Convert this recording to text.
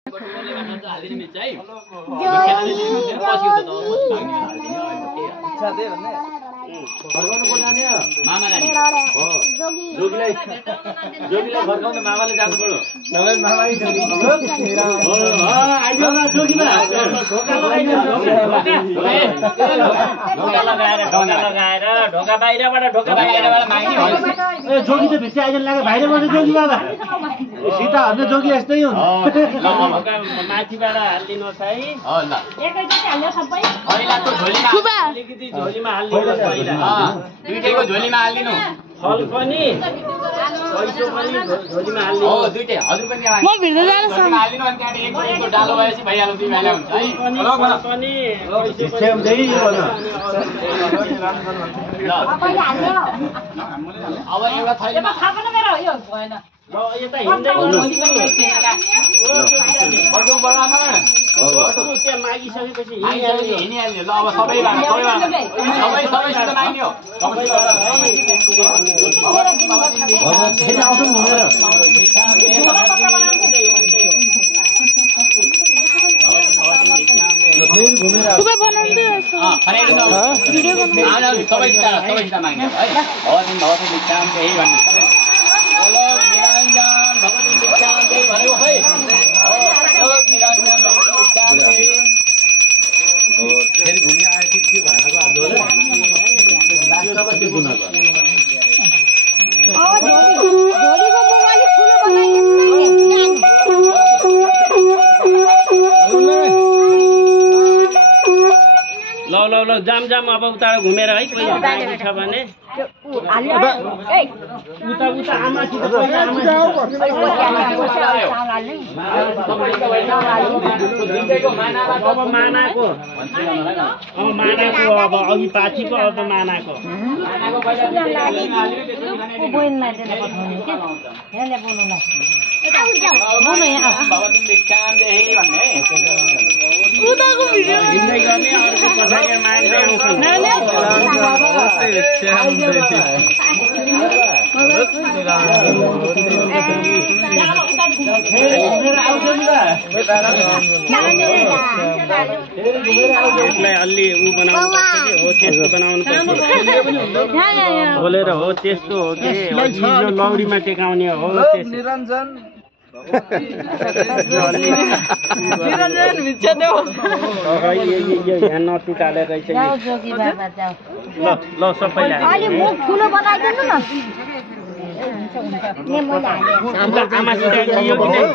जोगीलाई फर्काउन मामाले जानु पर्यो। ढोका बाहिरबाट जोगी त भित्र आइजन लाग्यो बाहिरबाट जोगी बाबा सीता हर्ने जोगी यस्तै हुन्छ। माथिबाट हालिदिनुहोस् है। झोलीमा हालिदिनुहोस् पहिला। दुईटैको झोलीमा हालिदिनु। फल पनि पैसो पनि झोलीमा हालिदिनु। हो दुईटै हजुर पनि म भिड्दै जान सक्छु। हालिदिनु अनि त्यहाँदेखि एकको डालो भएपछि भइहाल्यो दुई भाइलाई हुन्छ है। पनि अब एउटा थैलीमा यता हिँड्दै मागिसकेपछि हिँडिहाल्यो। ल अब सबैसित माग्ने हो। सबैसित माग्ने है। भवती भिक्षाम केही भन्नु निरञ्जन भगवती भिक्षाम केही भन्यो है। फेरि घुमी आएपछि त्यो भाडाको हाल्दो होला। ल जाम अब उता घुमेर है पहिला बाँकी छ भने उता आमासित अब मानाको अब अघि पाछीको अब मानाको हिँड्दै गर्ने अर्को पछाडि माग्दै आउँछन्। यसलाई अलि ऊ बनाउनु पर्छ कि हो त्यस्तो बनाउनु पर्छ बोलेर हो त्यस्तो हो कि यो लौरीमा टेकाउने हो निरञ्जन निरञ्जन भिक्षा देऊ। यहाँ नटुटाले रहेछ ल सबैलाई आमासित लियो कि नै